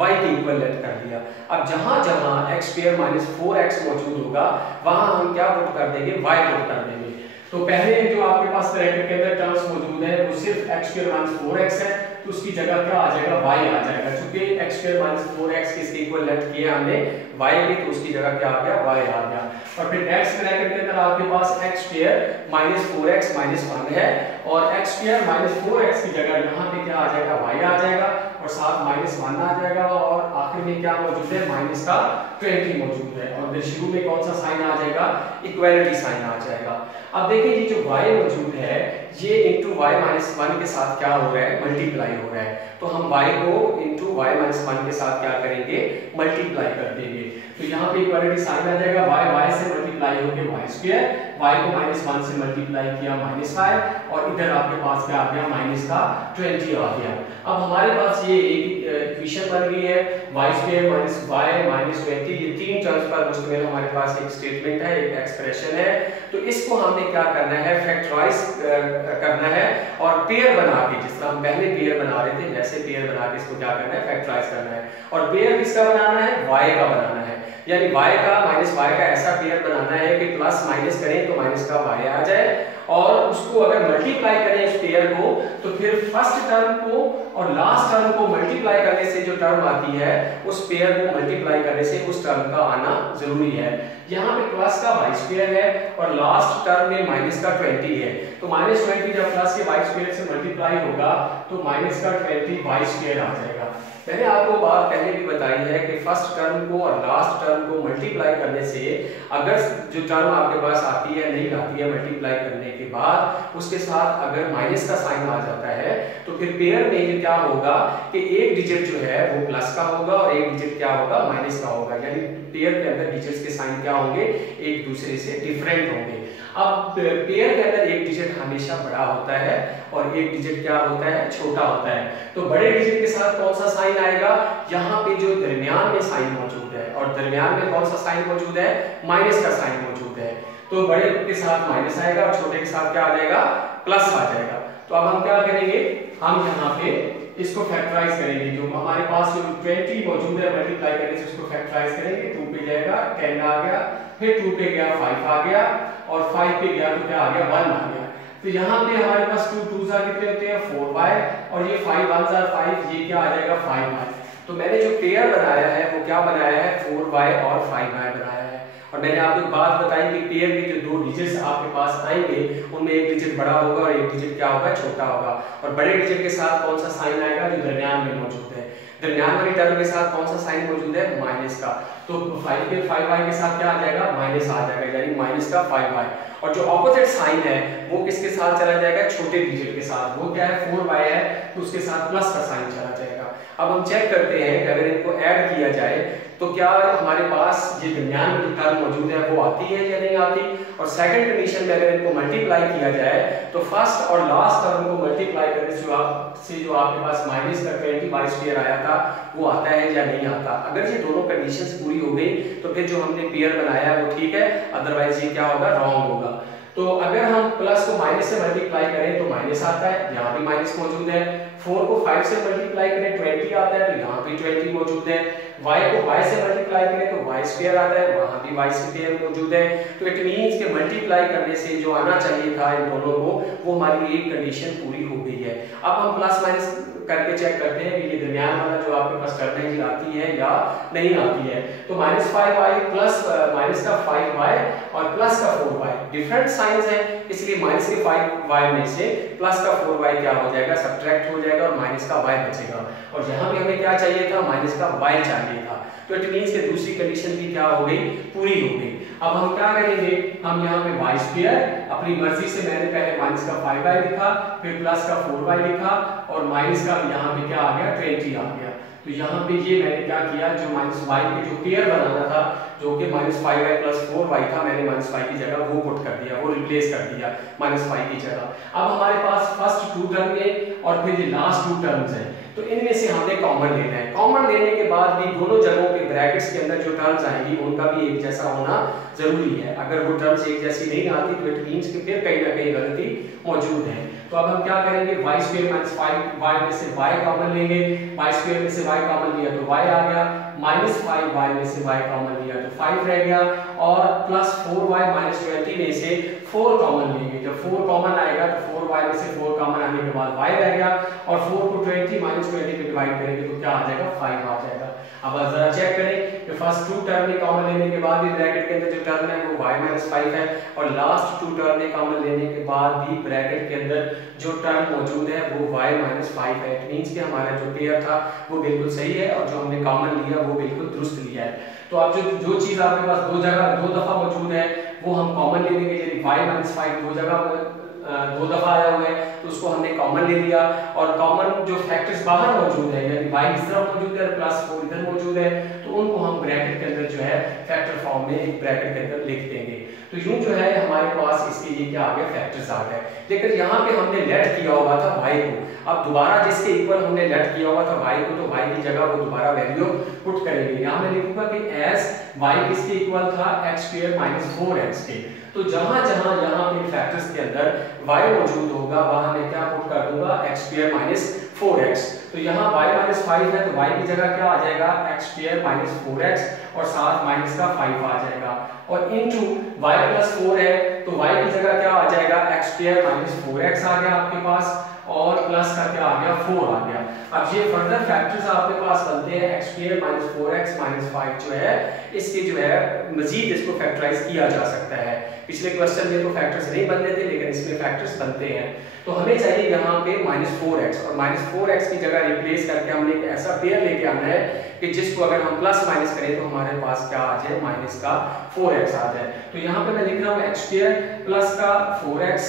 y के इक्वल लेट कर दिया। अब जहां जहां x स्क्वायर माइनस 4x मौजूद होगा वहां हम क्या पुट कर देंगे, y पुट कर देंगे। तो पहले जो आपके पास ब्रैकेट के अंदर टर्म्स मौजूद है वो सिर्फ x स्क्वायर माइनस 4x है, तो उसकी जगह क्या आ जाएगा, y आ जाएगा। चूंकि x स्क्वायर माइनस 4x किसके इक्वल लेट किया हमने, y की, तो उसकी जगह क्या आ गया, y आ गया। और फिर नेक्स्ट ब्रैकेट के अंदर आपके पास x square minus 4x minus 1 है, और x स्क्वायर माइनस 4x की जगह यहाँ पे क्या आ जाएगा, y आ जाएगा, और साथ माइनस 1 आ जाएगा, और आखिर में क्या मौजूद है, माइनस का 20 मौजूद है, और फिर शुरू में कौन सा साइन आ जाएगा, इक्वालिटी साइन आ जाएगा। अब देखिए ये जो y मौजूद है ये इंटू y माइनस 1 के साथ क्या हो रहा है, मल्टीप्लाई हो रहा है। तो हम y को इंटू y माइनस 1 के साथ क्या करेंगे, मल्टीप्लाई कर देंगे। तो यहाँ पे इक्वालिटी साइन आ जाएगा, y से मल्टीप्लाई होके y स्क्वायर, y को माइनस 1 से मल्टीप्लाई किया माइनस 5, और इधर आपके पास क्या आ गया, माइनस का 20 आ गया। अब हमारे पास ये एक इक्वेशन बन गई है, y square minus y minus 20, ये तीन टर्म्स पर मुश्तमिल हमारे पास एक स्टेटमेंट है, एक एक्सप्रेशन है। तो इसको हमने क्या करना है, फैक्टराइज करना है, और पेयर बना के, जिस तरह हम पहले पेयर बना रहे थे वैसे पेयर बना के इसको क्या करना है, फैक्टराइज करना है। और पेयर किसका बनाना है, y का बनाना है, यानी y का माइनस y का ऐसा पेयर बनाना है कि प्लस माइनस करें तो माइनस का y आ जाए, और उसको अगर मल्टीप्लाई करें इस पेयर को तो फिर फर्स्ट टर्म को और लास्ट टर्म को मल्टीप्लाई करने से जो टर्म आती है उस पेयर को मल्टीप्लाई करने से उस टर्म का आना जरूरी है। यहाँ पे प्लस का y स्क्वायर है और लास्ट टर्म में माइनस का 20 है, तो माइनस 20 जब प्लस के y स्क्वायर से मल्टीप्लाई होगा तो माइनस का 20 y स्क्वायर आ जाएगा। मैंने आपको बात पहले भी बताई है कि फर्स्ट टर्म को और लास्ट टर्म को मल्टीप्लाई करने से अगर जो टर्म आपके पास आती है नहीं आती है मल्टीप्लाई करने के बाद उसके साथ अगर माइनस का साइन आ जाता है तो फिर पेयर में ये क्या होगा कि एक डिजिट जो है वो प्लस का होगा और एक डिजिट क्या होगा, माइनस का होगा, यानी पेयर के अंदर डिजिट्स के साइन क्या होंगे, एक दूसरे से डिफरेंट होंगे। अब पेयर के अंदर एक डिजिट हमेशा बड़ा होता है और एक डिजिट क्या होता है, छोटा होता है। तो बड़े डिजिट के साथ कौन सा साइन आएगा, यहाँ पे जो दरमियान में साइन मौजूद है, और दरमियान में कौन सा साइन मौजूद है, माइनस का साइन मौजूद है। तो बड़े के साथ माइनस आएगा और छोटे के साथ क्या आ जाएगा, प्लस आ जाएगा। तो अब हम क्या करेंगे, हम यहाँ पे इसको फैक्टराइज करेंगे। जो हमारे पास जो 20 मौजूद है मल्टीप्लाई करने से उसको फैक्टराइज करेंगे। 2 पे जाएगा 10 आ गया, फिर 2 पे गया 5 आ गया, और 5 पे गया तो क्या आ गया, 1 आ गया। तो यहाँ पे हमारे पास 2 2s कितने होते हैं, 4y, और ये 5 1s 5, ये क्या आ जाएगा 5y। तो मैंने जो पेयर बनाया है वो क्या बनाया है, 4y और 5y बनाया है। और मैंने आपको बात बताई कि पेयर के जो दो डिजिट्स आपके पास आएंगे उनमें एक डिजिट बड़ा होगा और एक डिजिट क्या होगा, छोटा होगा। और बड़े डिजिट के साथ कौन सा साइन आएगा, जो दरमियान में मौजूद है। दरमियान वाली टर्म के साथ कौन सा साइन मौजूद है, माइनस का। तो 5 के 5y के साथ क्या आ जाएगा, माइनस आ जाएगा, यानी माइनस का 5y। और जो ऑपोजिट साइन है वो किसके साथ चला जाएगा, छोटे डिजिट के साथ। वो क्या है, 4y है, तो उसके साथ प्लस का साइन चला जाएगा। अब हम चेक करते हैं कि अगर इनको ऐड किया जाए तो क्या हमारे पास ये दरमियान में टर्म मौजूद है वो आती है या नहीं आती। और सेकंड कंडीशन में अगर इनको मल्टीप्लाई किया जाए तो फर्स्ट और लास्ट टर्म को मल्टीप्लाई करने से जो आपके पास माइनस का 20 y स्क्वायर आया था था वो आता है या नहीं आता। अगर ये दोनों कंडीशंस पूरी हो गई तो फिर जो हमने पेयर बनाया है वो ठीक है, अदरवाइज ये क्या होगा, रॉन्ग होगा। तो अगर हम प्लस को माइनस से मल्टीप्लाई करें तो माइनस आता है, यहाँ भी माइनस मौजूद है। 4 को 5 से मल्टीप्लाई करें 20 आता है, तो यहाँ भी 20 मौजूद है। y को y से मल्टीप्लाई करें तो y स्क्वायर आता है, वहाँ भी y स्क्वायर मौजूद है। तो इट मींस के मल्टीप्लाई करने से जो आना चाहिए था इन दोनों को, वो हमारी एक कंडीशन पूरी हो गई है। अब हम प्लस माइनस करके चेक करते हैं कि ये दरमियान वाला जो आपके पास टर्म है ये आती है या नहीं आती है। तो -5y प्लस माइनस का 5y और प्लस का 4y डिफरेंट साइंस है, इसलिए माइनस के 5y में से प्लस का 4y क्या हो जाएगा, सब्ट्रैक्ट हो जाएगा और माइनस का y बचेगा। और यहाँ पे हमें क्या चाहिए था, माइनस का y चाहिए था। तो इट मींस के दूसरी कंडीशन भी क्या हो गई, पूरी हो गई। अब हम क्या करेंगे, हम यहाँ पे y स्क्वायर अपनी मर्जी से, मैंने पहले माइनस का 5y लिखा, फिर प्लस का 4y लिखा और माइनस का यहाँ पे क्या आ गया, 20 आ गया। तो यहाँ पे ये मैंने क्या किया, जो माइनस y के जो पेयर बनाना था जो कि -5y + 4y था, मैंने -y की जगह वो पुट कर दिया, वो रिप्लेस कर दिया -y की जगह। अब हमारे पास फर्स्ट 2 टर्म है और फिर ये लास्ट 2 टर्म्स हैं, तो इनमें से हमने कॉमन लेना है। कॉमन लेने के बाद भी दोनों जगहों पे ब्रैकेट्स के अंदर जो टर्म्स आएंगी उनका भी एक जैसा होना जरूरी है। अगर वो टर्म्स एक जैसी नहीं आती तो इट मींस कि फिर कहीं ना कहीं गलती मौजूद है। तो अब हम क्या करेंगे, y² - 5y में से y कॉमन लेंगे, y² में से y कॉमन लिया तो y आ गया, -5y में से y कॉमन लिया तो 5 रह गया और प्लस 4y - 20 में से 4 कॉमन लेंगे। जब 4 कॉमन आएगा तो 4y में से 4 कॉमन आने के बाद y रह गया और 4 को 20 - 20 पे डिवाइड करेंगे तो क्या आ जाएगा, 5 आ जाएगा। अब जरा चेक करें कि फर्स्ट 2 टर्म में कॉमन लेने के बाद भी ब्रैकेट के अंदर जो टर्म है वो y - 5 है और लास्ट 2 टर्म में कॉमन लेने के बाद भी ब्रैकेट के अंदर जो टर्म मौजूद है वो y - 5 है। इट मींस कि हमारा जो पेयर था वो बिल्कुल सही है और जो हमने कॉमन लिया वो बिल्कुल दुरुस्त लिया है। तो अब जो चीज आपके पास दो दफा मौजूद है वो हम कॉमन ले लेंगे। यदि y - 5 दो दफा आया हुआ है तो उसको हमने कॉमन ले लिया और कॉमन जो फैक्टर्स बाहर मौजूद है, यानी y इस तरफ मौजूद है प्लस 4 इधर मौजूद है, तो उनको हम ब्रैकेट के अंदर जो है फैक्टर फॉर्म में एक ब्रैकेट के अंदर लिख देंगे। तो यूं जो है हमारे पास इसके ये क्या आ गया, फैक्टर्स आ गए। लेकिन यहाँ पे हमने लेट किया हुआ था y को, अब दोबारा जिसके इक्वल हमने लेट किया हुआ था y को, तो y की जगह वो दोबारा वैल्यू पुट करेंगे। यहाँ मैं लिखूंगा कि एज y किसके इक्वल था, x² - 4x के। तो जहां जहां यहाँ पे फैक्टर्स के अंदर y मौजूद होगा वहां मैं क्या पुट कर दूंगा, x² - 4x। तो यहाँ y - 5 है तो y की जगह क्या आ जाएगा, x² - 4x और साथ माइनस का 5 आ जाएगा और इनटू y + 4 है तो y की जगह क्या आ जाएगा, x² - 4x आ गया आपके पास और प्लस का क्या आ गया, 4 आ गया। अब ये फर्दर फैक्टर्स आपके पास बनते हैं, x² - 4x - 5 जो है इसके जो है मजीद इसको फैक्टराइज किया जा सकता है। पिछले क्वेश्चन में तो फैक्टर्स नहीं बनते थे लेकिन इसमें फैक्टर्स बनते हैं। तो हमें चाहिए यहाँ पे -4x और -4x की जगह रिप्लेस करके हमने एक ऐसा पेयर लेके आना है कि जिसको अगर हम प्लस माइनस करें तो हमारे पास क्या आ जाए, माइनस का 4x आ जाए। तो यहाँ पे मैं लिख रहा हूँ x² प्लस का 4x,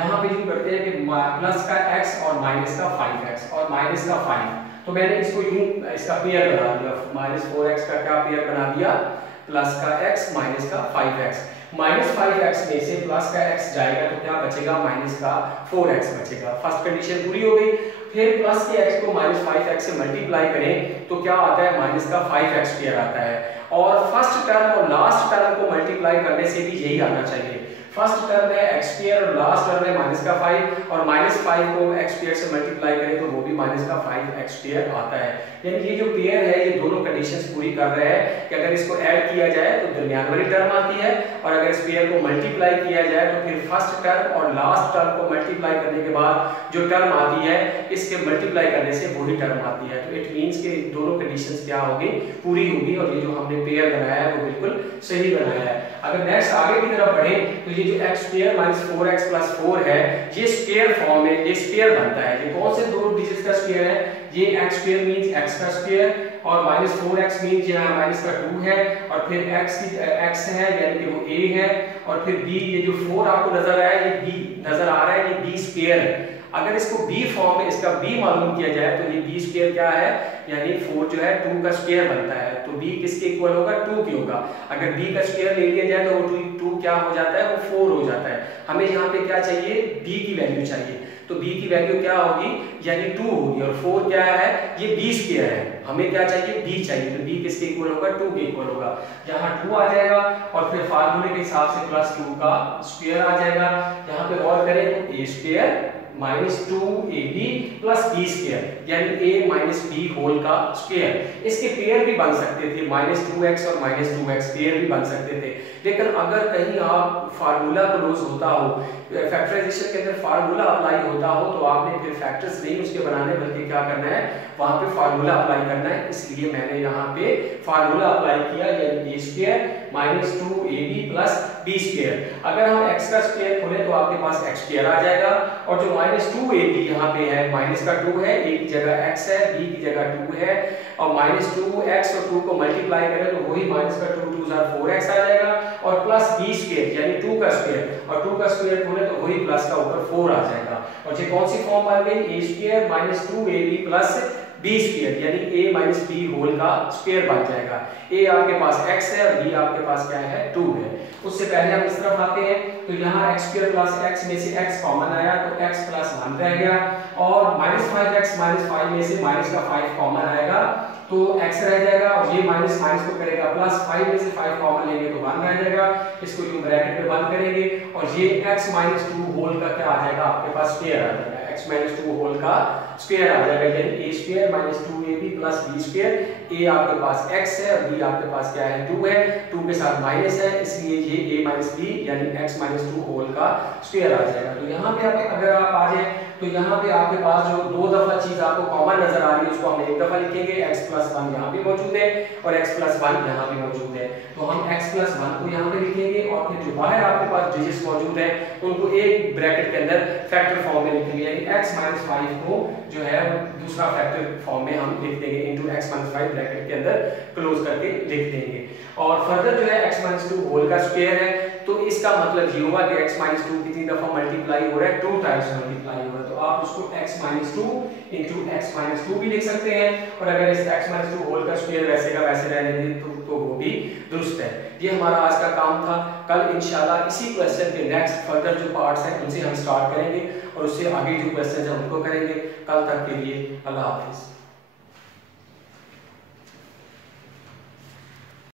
यहाँ पे यूं करते हैं कि प्लस का x और माइनस का 5x और माइनस का 5। तो मैंने इसको यूं इसका पेयर बना दिया, -4x का क्या पेयर बना दिया, प्लस का x माइनस का 5x। -5x में से प्लस का x जाएगा तो क्या बचेगा, माइनस का 4x बचेगा। फर्स्ट कंडीशन पूरी हो गई। फिर प्लस के x को -5x से मल्टीप्लाई करें तो क्या आता है, माइनस का 5x पेयर आता है और फर्स्ट टर्म और लास्ट टर्म को मल्टीप्लाई करने से भी यही आना चाहिए। फर्स्ट टर्म है x² और लास्ट टर्म है माइनस का 5 और -5 को x² से मल्टीप्लाई करें तो वो भी माइनस का 5x² आता है। यानी ये जो पेयर है ये दोनों कंडीशंस पूरी कर रहा है कि अगर इसको ऐड किया जाए तो दरमियान वाली टर्म आती है और अगर इस पेयर को मल्टीप्लाई किया जाए तो फिर फर्स्ट टर्म और लास्ट टर्म को मल्टीप्लाई करने के बाद जो टर्म आती है इसके मल्टीप्लाई करने से वही टर्म आती है। तो इट मींस के दोनों कंडीशंस क्या होगी, पूरी होगी और ये जो हमने पेयर बनाया है वो बिल्कुल सही बनाया है। अगर नेक्स्ट आगे की तरफ बढ़े तो ये जो x² - 4x + 4 है ये स्क्वायर फॉर्म में ये स्क्वायर बनता है। ये कौन से दो डिजिट्स का स्क्वायर है, ये x² मींस x का स्क्वायर और -4x मींस यहाँ माइनस का 2 है और फिर x है यानी कि वो a है और फिर b, ये जो 4 आपको नजर आया ये b नजर आ रहा है, ये b स्क्वायर है। अगर इसको b फॉर्म में इसका b मालूम किया जाए तो ये b स्क्वायर क्या है, यानी 4 जो है 2 का स्क्वायर बनता है तो b किसके इक्वल होगा, 2 की होगा। अगर b का स्क्वायर ले लिया जाए तो वो 2 क्या हो जाता है, वो 4 हो जाता है। हमें यहाँ पे क्या चाहिए, b की वैल्यू चाहिए। तो b की वैल्यू क्या होगी, यानी 2 होगी, और 4 क्या है, ये b स्क्वायर है, हमें क्या चाहिए, b चाहिए, तो b किसके इक्वल होगा, 2 के इक्वल होगा, यहाँ 2 आ जाएगा, और फिर फार्मूले के हिसाब से प्लस 2 का स्क्वायर आ जाएगा, यहाँ पे और करें तो a square minus 2ab plus b square, यानी a माइनस b होल का स्क्वायर। इसके पेयर भी बन सकते थे, माइनस 2x और माइनस 2x पेयर भी बन सकते थे, लेकिन अगर कहीं आप फार्मूला क्लोज होता हो, फैक्टराइजेशन के अंदर फार्मूला अप्लाई होता हो, तो आपने फिर फैक्टर्स नहीं उसके बनाने, बल्कि क्या करना है, वहां पे फार्मूला अप्लाई करना है। इसलिए मैंने यहाँ पे फार्मूला अप्लाई किया, यानी a square minus 2ab plus b square. अगर हम x का स्क्वायर खोलें तो आपके पास x स्क्वायर आ जाएगा, और जो माइनस 2ab यहाँ पे है, माइनस का 2 है, a की जगह x है, b की जगह 2 है, और माइनस 2x और 2 को मल्टीप्लाई करें तो वही माइनस का 2 2 4x आ जाएगा, और प्लस b स्क्वायर यानी 2 का स्क्वायर, और 2 का स्क्वायर खोले तो वही प्लस का ऊपर 4 आ जाएगा, और ये कौन सी फॉर्म बन गई, a square minus 2ab plus b square, यानी a माइनस b होल का स्क्वायर बन जाएगा। a आपके पास x है और b आपके पास क्या है, 2 है। उससे पहले हम इस तरफ आते हैं, तो यहाँ x स्क्वायर प्लस x में से x कॉमन आया तो x प्लस 1 रह गया, और माइनस 5x माइनस 5 में से माइनस का 5 कॉमन आएगा तो x रह जाएगा, और ये माइनस माइनस को करेगा प्लस, 5 में से 5 कॉमन लेंगे तो 1 रह जाएगा, इसको यूं ब्रैकेट में बंद करेंगे, और ये x माइनस 2 होल का क्या आ जाएगा, आपके पास स्क्वायर आ जाएगा, x माइनस 2 होल का स्क्वायर आ जाएगा, यानी a square minus 2ab plus b square. a आपके पास x है और b आपके पास क्या है, 2 है, 2 के साथ माइनस है, इसलिए ये a माइनस b यानी x माइनस 2 होल का स्क्वायर आ जाएगा। तो यहाँ पे अगर आप आ जाए तो यहाँ पे आपके पास जो 2 दफा चीज आपको कॉमन नजर आ रही है, उसको हम एक दफा लिखेंगे, x प्लस 1 यहाँ पे मौजूद है और x प्लस 1 यहाँ पे मौजूद है, तो हम x प्लस 1 को यहाँ पे लिखेंगे, और फिर जो बाहर आपके पास डिजिट्स मौजूद है उनको एक ब्रैकेट के अंदर फैक्टर फॉर्म में लिखेंगे, यानी x माइनस 5 को जो है दूसरा फैक्टर फॉर्म में हम लिख देंगे, इनटू x माइनस 5 ब्रैकेट के अंदर क्लोज करके लिख देंगे, और फर्दर जो है x माइनस 2 होल का स्क्वायर है, तो इसका मतलब ये हुआ कि x माइनस 2 कितनी दफा मल्टीप्लाई हो रहा है, 2 टाइम्स मल्टीप्लाई हो रहा है, तो आप उसको x minus 2 into x minus 2 भी लिख सकते हैं, और अगर इस x माइनस 2 होल का स्क्वायर वैसे का वैसे रहने दें तो वो भी दुरुस्त है। ये हमारा आज का काम था। कल इंशाल्लाह इसी क्वेश्चन के नेक्स्ट फर्दर जो पार्ट्स हैं उनसे हम स्टार्ट करेंगे, और उससे आगे जो क्वेश्चन हैं उनको करेंगे। कल तक के लिए अल्लाह हाफिज।